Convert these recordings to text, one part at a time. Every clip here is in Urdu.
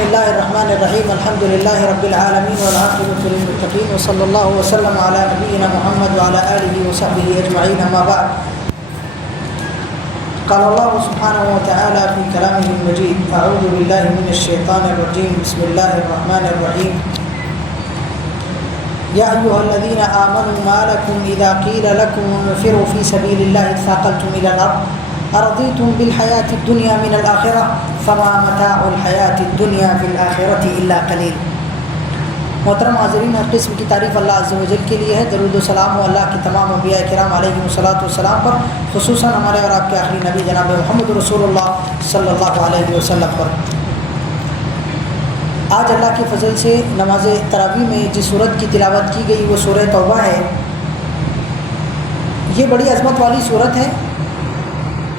بسم اللہ الرحمن الرحیم الحمد للہ رب العالمین والعاقبۃ للمتقین وصلی اللہ وسلم علی نبینا محمد وعلی آلہ وصحبہ اجمعین اما بعد قال اللہ سبحانہ وتعالی فی کلامہ المجید اعوذ باللہ من الشیطان الرجیم بسم اللہ الرحمن الرحیم یا ایھا الذین آمنوا ما لکم اذا قیل لکم انفروا فی سبیل اللہ اثاقلتم الی الارض ارضیتم بالحیاة الدنیا من الآخرہ فما متاع الحیاة الدنیا فی الآخرۃ الا قلیل۔ محترم حاضرین، ہر قسم کی تعریف اللہ عز و جل کے لیے ہے۔ درود و سلام و اللہ کی تمام انبیاء کرام علیہم الصلاۃ والسلام پر، خصوصاً ہمارے اور آپ کے آخری نبی جناب محمد رسول اللہ صلی اللہ علیہ وسلم پر۔ آج اللہ کے فضل سے نماز تراویح میں جس سورت کی تلاوت کی گئی وہ سورہ توبہ ہے۔ یہ بڑی عظمت والی سورت ہے۔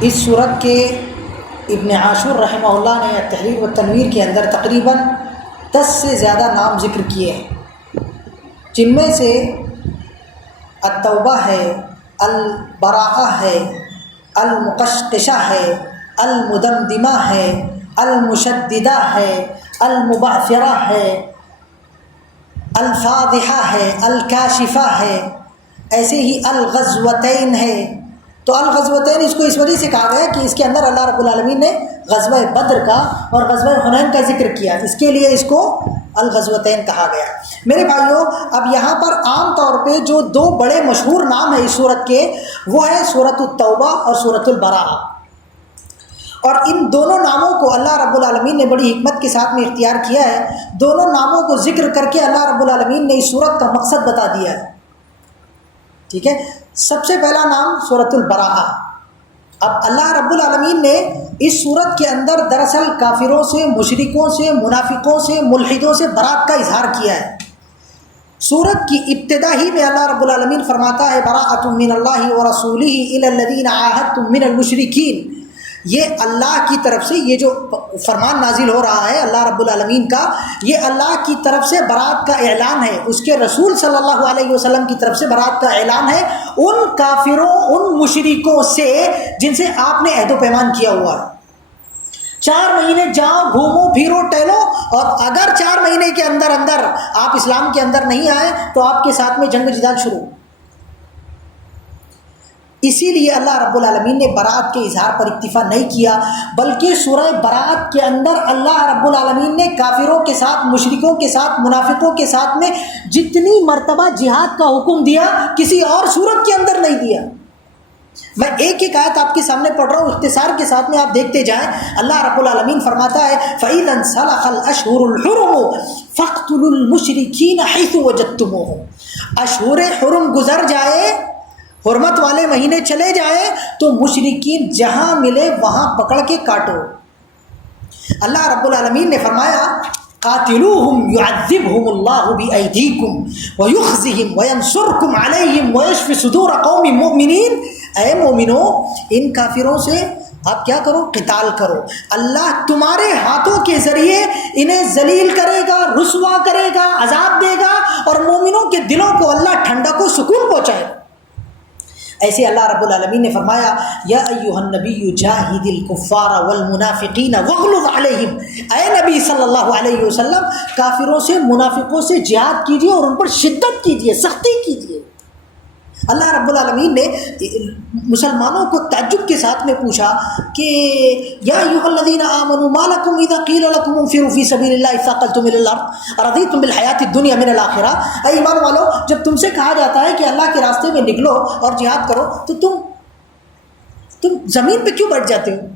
اس سورت کے ابن عاشور رحمہ اللہ نے تحریر و تنویر کے اندر تقریباً 10 سے زیادہ نام ذکر کیے ہیں، جن میں سے التوبہ ہے، البراءہ ہے، المقشقشہ ہے، المدمدمہ ہے، المشددہ ہے، المبعثرہ ہے، الفاضحہ ہے، الکاشفہ ہے، ایسے ہی الغزوتین ہے۔ تو الغزوتین اس کو اس وجہ سے کہا گیا کہ اس کے اندر اللہ رب العالمین نے غزوہ بدر کا اور غزوہ حنین کا ذکر کیا، اس کے لیے اس کو الغزوتین کہا گیا۔ میرے بھائیوں، اب یہاں پر عام طور پہ جو 2 بڑے مشہور نام ہیں اس سورت کے، وہ ہے سورۃ التوبہ اور سورۃ البراءہ، اور ان دونوں ناموں کو اللہ رب العالمین نے بڑی حکمت کے ساتھ میں اختیار کیا ہے۔ دونوں ناموں کو ذکر کر کے اللہ رب العالمین نے اس سورت کا مقصد بتا دیا ہے، ٹھیک ہے۔ سب سے پہلا نام سورۃ البراءہ۔ اب اللہ رب العالمین نے اس سورت کے اندر دراصل کافروں سے، مشرکوں سے، منافقوں سے، ملحدوں سے برات کا اظہار کیا ہے۔ سورت کی ابتدا ہی میں اللہ رب العالمین فرماتا ہے براءۃ من اللہ ورسولہ الی الذین عاہدتم من المشرکین۔ یہ اللہ کی طرف سے یہ جو فرمان نازل ہو رہا ہے اللہ رب العالمین کا، یہ اللہ کی طرف سے برات کا اعلان ہے، اس کے رسول صلی اللہ علیہ وسلم کی طرف سے برات کا اعلان ہے ان کافروں، ان مشرکوں سے جن سے آپ نے عہد و پیمان کیا ہوا ہے۔ 4 مہینے جاؤ، گھومو پھرو ٹہلو، اور اگر 4 مہینے کے اندر آپ اسلام کے اندر نہیں آئے تو آپ کے ساتھ میں جنگ جدال شروع۔ اسی لیے اللہ رب العالمین نے برات کے اظہار پر اکتفا نہیں کیا، بلکہ سورہ برات کے اندر اللہ رب العالمین نے کافروں کے ساتھ، مشرکوں کے ساتھ، منافقوں کے ساتھ میں جتنی مرتبہ جہاد کا حکم دیا کسی اور سورت کے اندر نہیں دیا۔ میں ایک ایک آیت آپ کے سامنے پڑھ رہا ہوں، اختصار کے ساتھ میں آپ دیکھتے جائیں۔ اللہ رب العالمین فرماتا ہے فَإِذَا انْسَلَخَ الْأَشْهُرُ الْحُرُمُ فَاقْتُلُوا الْمُشْرِكِينَ حَيْثُ وَجَدتُّمُوهُمْ۔ اشہر حرم گزر جائے، حرمت والے مہینے چلے جائے تو مشرکین جہاں ملے وہاں پکڑ کے کاٹو۔ اللہ رب العالمین نے فرمایا قاتلوہم یعذبہم اللہ بایدیکم ویخزہم وینصرکم علیہم ویشفی صدور قوم مؤمنین۔ اے مومنو، ان کافروں سے آپ کیا کرو؟ قتال کرو۔ اللہ تمہارے ہاتھوں کے ذریعے انہیں ذلیل کرے گا، رسوا کرے گا، عذاب دے گا، اور مومنوں کے دلوں کو اللہ ٹھنڈک و سکون پہنچائے۔ ایسے اللہ رب العالمین نے فرمایا یا ایھا النبی جاہد الکفار والمنافقین واغلظ علیہم۔ اے نبی صلی اللہ علیہ وسلم، کافروں سے، منافقوں سے جہاد کیجیے اور ان پر شدت کیجیے، سختی کیجیے۔ اللہ رب العالمین نے مسلمانوں کو تعجب کے ساتھ میں پوچھا کہ یا ایھا الذین آمنوا ما لکم اذا قیل لکم انفروا فی سبیل اللہ اثاقلتم الی الارض ارضیتم بالحیاۃ الدنیا من الآخرہ۔ اے ایمان والو، جب تم سے کہا جاتا ہے کہ اللہ کے راستے میں نکلو اور جہاد کرو تو تم زمین پہ کیوں بیٹھ جاتے ہو؟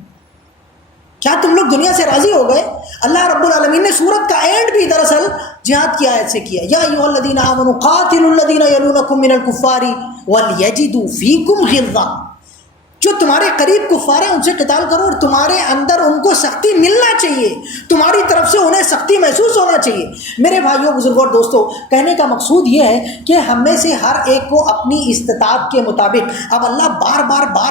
کیا تم لوگ دنیا سے راضی ہو گئے؟ اللہ رب العالمین نے سورت کا اینڈ بھی دراصل جہاد کی آیت سے کیا۔ یا ایھا الذین آمنوا قاتلوا الذین یلونکم من الکفار ولیجدوا فیکم غلظہ۔ جو تمہارے قریب کفار ہیں ان سے قتال کرو، اور تمہارے اندر ان کو سختی ملنا چاہیے، تمہاری طرف سے انہیں سختی محسوس ہونا چاہیے۔ میرے بھائیوں، بزرگوں اور دوستوں، کہنے کا مقصود یہ ہے کہ ہم میں سے ہر ایک کو اپنی استطاعت کے مطابق، اب اللہ بار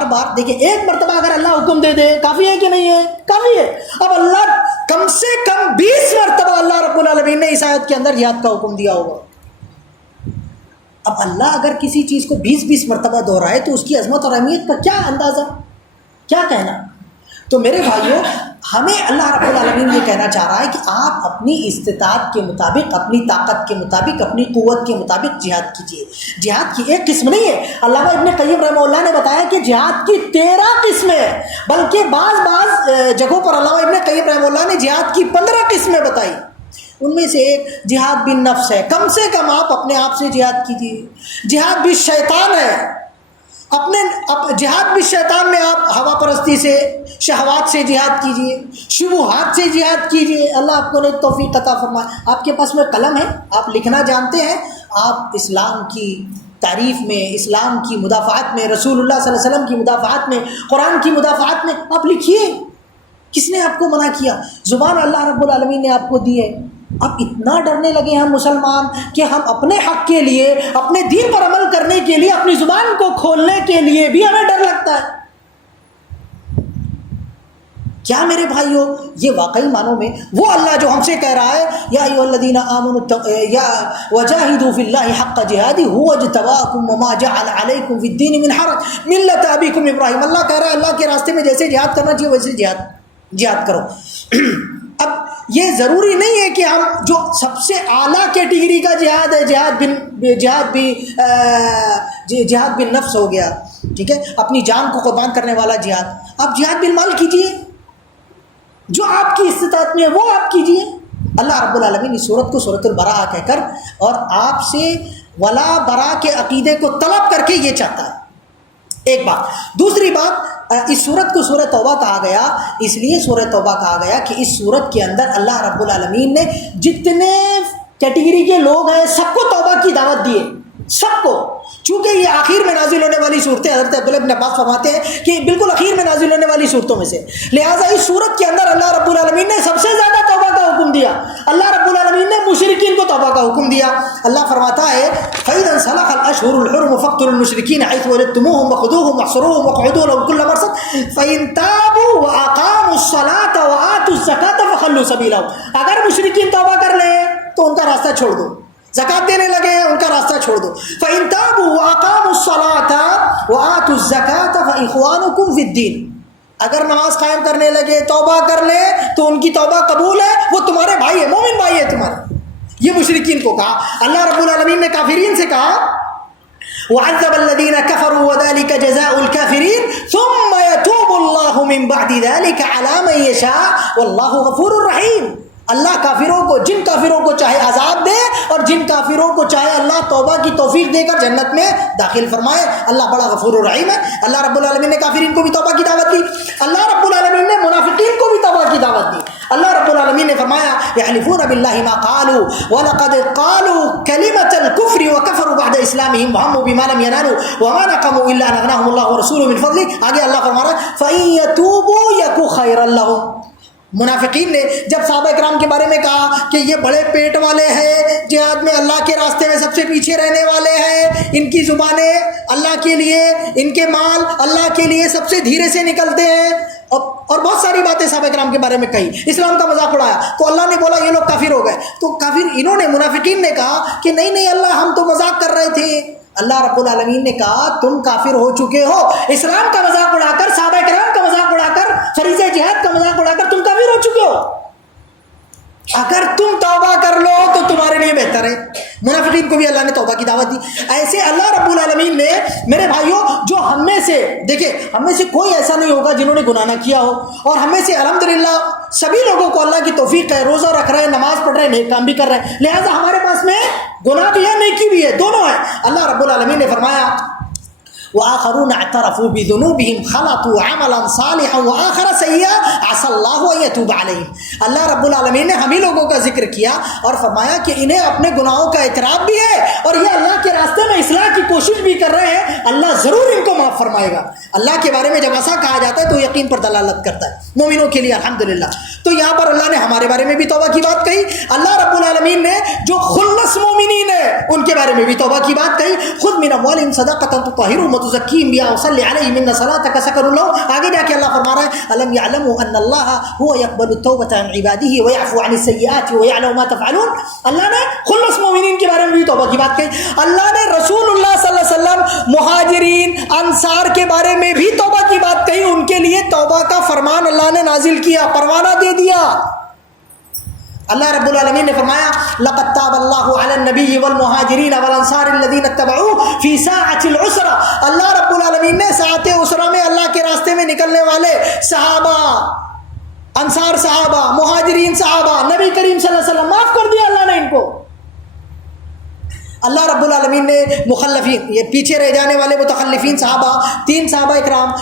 بار دیکھیں، ایک مرتبہ اگر اللہ حکم دے دے کافی ہے کہ نہیں ہے؟ کافی ہے۔ اب اللہ کم سے کم 20 مرتبہ اللہ رب العالمین نے اس آیت کے اندر جہاد کا حکم دیا ہوگا۔ اب اللہ اگر کسی چیز کو 20 مرتبہ دہرائے تو اس کی عظمت اور اہمیت کا کیا اندازہ، کیا کہنا۔ تو میرے بھائیوں، ہمیں اللہ رب العالمین یہ کہنا چاہ رہا ہے کہ آپ اپنی استطاعت کے مطابق، اپنی طاقت کے مطابق، اپنی قوت کے مطابق جہاد کیجیے۔ جہاد کی ایک قسم نہیں ہے، علامہ ابن قیم رحمہ اللہ نے بتایا کہ جہاد کی 13 قسمیں ہیں، بلکہ بعض جگہوں پر علامہ ابن قیم رحمہ اللہ نے جہاد کی 15 قسمیں بتائی۔ ان میں سے ایک جہاد بن نفس ہے، کم سے کم آپ اپنے آپ سے جہاد کیجیے۔ جہاد بھی شیطان ہے، جہاد بھی شیطان میں آپ ہوا پرستی سے، شہوات سے جہاد کیجیے، شبہات سے جہاد کیجیے۔ اللہ آپ کو نیک توفیق عطا فرمائے۔ آپ کے پاس میں قلم ہے، آپ لکھنا جانتے ہیں، آپ اسلام کی تعریف میں، اسلام کی مدافعات میں، رسول اللہ صلی اللہ علیہ وسلم کی مدافعات میں، قرآن کی مدافعات میں آپ لکھیے۔ کس نے آپ کو منع کیا؟ زبان اللہ رب العالمین نے آپ کو دی ہے۔ اب اتنا ڈرنے لگے ہم مسلمان کہ ہم اپنے حق کے لیے، اپنے دین پر عمل کرنے کے لیے، اپنی زبان کو کھولنے کے لیے بھی ہمیں ڈر لگتا ہے۔ کیا میرے بھائیو، یہ واقعی معنوں میں وہ اللہ جو ہم سے کہہ رہا ہے یا ایھا الذین آمنوا وجاہدوا فی اللہ حق جہادہ هو اجتباکم وما جعل علیکم فی الدین من حرج ملۃ ابیکم ابراہیم۔ اللہ کہہ رہا ہے اللہ کے راستے میں جیسے جہاد کرنا چاہیے ویسے جہاد کرو۔ اب یہ ضروری نہیں ہے کہ ہم جو سب سے اعلیٰ کیٹیگری کا جہاد ہے، جہاد بن نفس ہو گیا، ٹھیک ہے، اپنی جان کو قربان کرنے والا جہاد۔ آپ جہاد بالمال کیجیے، جو آپ کی استطاعت میں ہے وہ آپ کیجیے۔ اللہ رب العالمین اس سورت کو سورۃ البراء کہہ کر اور آپ سے ولا برا کے عقیدے کو طلب کر کے یہ چاہتا ہے۔ ایک بات۔ دوسری بات، اس سورت کو سورہ توبہ کہا گیا، اس لیے سورہ توبہ کہا گیا کہ اس سورت کے اندر اللہ رب العالمین نے جتنے کیٹیگری کے لوگ ہیں سب کو توبہ کی دعوت دی ہے، سب کو۔ چونکہ یہ آخر میں نازل ہونے والی صورتیں، حضرت عبداللہ بن عباس فرماتے ہیں کہ بالکل آخر میں نازل ہونے والی صورتوں میں سے، لہٰذا اس صورت کے اندر اللہ رب العالمین نے سب سے زیادہ توبہ کا حکم دیا۔ اللہ رب العالمین نے مشرکین کو توبہ کا حکم دیا۔ اللہ فرماتا ہے فَإِذَا انْسَلَخَ الْأَشْهُرُ الْحُرُمُ فَاقْتُلُوا الْمُشْرِكِينَ حَيْثُ وَجَدتُّمُوهُمْ وَخُذُوهُمْ وَاحْصُرُوهُمْ وَاقْعُدُوا لَهُمْ كُلَّ مَرْصَدٍ فَإِن تَابُوا وَأَقَامُوا الصَّلَاةَ وَآتُوا الزَّكَاةَ فَخَلُّوا سَبِيلَهُمْ۔ اگر مشرکین توبہ کر لیں تو ان کا راستہ چھوڑ دو، زکوٰۃ دینے لگے ان کا راستہ چھوڑ دو۔ فَإِن تَابُوا وَأَقَامُوا الصَّلَاةَ وَآتُوا الزَّكَاةَ فَإِخْوَانُكُمْ فِي الدِّينِ۔ اگر نماز قائم کرنے لگے، توبہ کر لیں تو ان کی توبہ قبول ہے، وہ تمہارے بھائی ہے، مومن بھائی ہے تمہارے۔ یہ مشرکین کو کہا۔ اللہ رب العالمین نے کافرین سے کہا وَعَذَّبَ الَّذِينَ كَفَرُوا وَذَلِكَ جَزَاءُ الْكَافِرِينَ ثُمَّ يَتُوبُ اللَّهُ مِن بَعْدِ ذَلِكَ عَلَىٰ مَن يَشَاءُ وَاللَّهُ غَفُورٌ رَحِيمٌ۔ اللہ کافروں کو، جن کافروں کو چاہے عذاب دے اور جن کافروں کو چاہے اللہ توبہ کی توفیق دے کر جنت میں داخل فرمائے۔ اللہ بڑا غفور الرحیم ہے۔ اللہ رب العالمین نے کافرین کو بھی توبہ کی دعوت دی، اللہ رب العالمین نے منافقین کو بھی توبہ کی دعوت دی۔ اللہ رب العالمین نے فرمایا یحلفون باللہ ما قالوا ولقد قالوا کلمۃ الکفر وکفروا بعد اسلامہم وہموا بما لم ینالوا وما نقموا الا ان اغناهم اللہ ورسولہ من فضلہ۔ آگے اللہ فرما رہا ہے فإن يتوبوا یک خیرا لہم۔ منافقین نے جب صحابہ کرام کے بارے میں کہا کہ یہ بڑے پیٹ والے ہیں، جہاد میں اللہ کے راستے میں سب سے پیچھے رہنے والے ہیں، ان کی زبانیں اللہ کے لیے، ان کے مال اللہ کے لیے سب سے دھیرے سے نکلتے ہیں، اور بہت ساری باتیں صحابہ کرام کے بارے میں کہی، اسلام کا مذاق اڑایا، تو اللہ نے بولا یہ لوگ کافر ہو گئے۔ تو کافر انہوں نے، منافقین نے کہا کہ نہیں نہیں اللہ ہم تو مذاق کر رہے تھے۔ اللہ رب العالمین نے کہا تم کافر ہو چکے ہو، اسلام کا مذاق اڑا کر، صحابہ کرام کا مذاق اڑا کر، فریضہ جہاد کا مذاق اڑا کر تم کافر ہو چکے ہو۔ اگر تم توبہ کر لو تو تمہارے لیے بہتر ہے۔ منافقین کو بھی اللہ نے توبہ کی دعوت دی۔ ایسے اللہ رب العالمین نے، میرے بھائیوں، جو ہم میں سے، دیکھیں ہم میں سے کوئی ایسا نہیں ہوگا جنہوں نے گناہ نہ کیا ہو، اور ہم میں سے الحمدللہ سبھی لوگوں کو اللہ کی توفیق ہے، روزہ رکھ رہے ہیں، نماز پڑھ رہے ہیں، نیک کام بھی کر رہے ہیں، لہٰذا ہمارے پاس میں گناہ بھی ہے، نیکی بھی ہے، دونوں ہے۔ اللہ رب العالمین نے فرمایا وآخرون اعترفوا بذنوبهم خلطوا عملا صالحا وآخر سيئا عسى الله ان يتوب عليهم۔ اللہ رب العالمین نے ہم ہی لوگوں کا ذکر کیا اور فرمایا کہ انہیں اپنے گناہوں کا اعتراف بھی ہے اور یہ اللہ کے راستے میں اصلاح کی کوشش بھی کر رہے ہیں، اللہ ضرور ان کو معاف فرمائے گا۔ اللہ کے بارے میں جب ایسا کہا جاتا ہے تو یقین پر دلالت کرتا ہے مومنوں کے لیے، الحمدللہ۔ تو یہاں پر اللہ نے ہمارے بارے میں بھی توبہ کی بات کہی، اللہ رب العالمین نے جو خلص مومنین ہیں ان کے بارے میں بھی توبہ کی بات کہی، خذ من اموالهم صدقۃ تطہرهم وتزکیہم بها وصلی علیہم ان صلاتک سکن لهم۔ آگے جا کے اللہ فرما رہا ہے الم یعلموا ان اللہ هو يقبل التوبۃ عن عباده ويعفو عن السیئات ويعلم ما تفعلون۔ اللہ نے خلص مومنین کے بارے میں بھی بھی توبہ کی بات کہی. اللہ نے رسول اللہ صلی اللہ علیہ وسلم مہاجرین انصار کے بارے میں بھی توبہ کی بات کہی. ان کے لیے توبہ کا فرمان اللہ نے نازل کیا, پروانہ دے دیا. اللہ رب العالمین نے فرمایا لقد تاب اللہ علی النبی والمہاجرین والانصار الذین اتبعوہ فی ساعۃ العسرہ. اللہ رب العالمین نے ساعت عسرہ میں اللہ کے راستے میں نکلنے والے صحابہ, انصار صحابہ, مہاجرین صحابہ, نبی کریم صلی اللہ علیہ وسلم معاف کر دیا اللہ نے ان کو. اللہ رب العالمین نے مخلفین, یہ پیچھے رہ جانے والے متخلفین صحابہ, 3 صحابہ اکرام,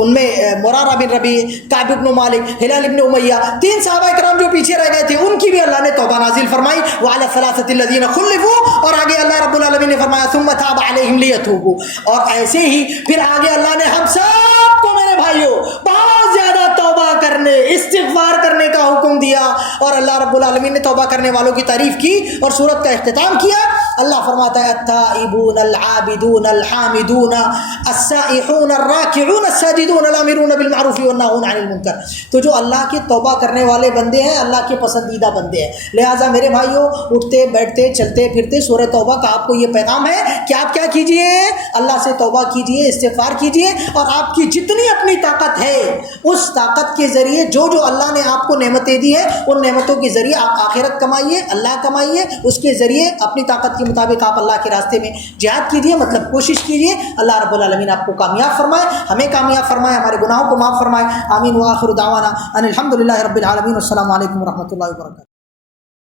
ان میں مرارہ بن ربیع, کعب بن مالک, ہلال بن امیہ, 3 صحابہ اکرام جو پیچھے رہ گئے تھے, ان کی بھی اللہ نے توبہ نازل فرمائی. وعلی الثلاثۃ الذین خلفوا, اور آگے اللہ رب العالمین نے فرمایا ثم تاب علیہم لیتوبوا. اور ایسے ہی پھر آگے اللہ نے ہم سب کو میرے بھائیوں بہت زیادہ توبہ کرنے, استغفار کرنے کا حکم دیا. اور اللہ رب العالمین نے توبہ کرنے والوں کی تعریف کی اور سورت کا اختتام کیا. اللہ فرماتا ہے التائبون العابدون الحامدون السائحون الراکعون الساجدون الامرون بالمعروف والناہون عن المنکر. تو جو اللہ کی توبہ کرنے والے بندے ہیں, اللہ کے پسندیدہ بندے ہیں. لہٰذا میرے بھائیوں, اٹھتے بیٹھتے چلتے پھرتے سورہ توبہ کا آپ کو یہ پیغام ہے کہ آپ کیا کیجئے, اللہ سے توبہ کیجئے, استغفار کیجئے, اور آپ کی جتنی اپنی طاقت ہے اس طاقت کے ذریعے جو اللہ نے آپ کو نعمتیں دی ہیں ان نعمتوں کے ذریعے آپ آخرت کمائیے, اللہ کمائیے. اس کے ذریعے اپنی طاقت کے مطابق آپ اللہ کے راستے میں جہاد کیجیے, مطلب کوشش کیجیے. اللہ رب العالمین آپ کو کامیاب فرمائے, ہمیں کامیاب فرمائے, ہمارے گناہوں کو معاف فرمائے. آمین. وآخر دعوانا ان الحمد للہ رب العالمین. السلام علیکم ورحمۃ اللہ وبرکاتہ.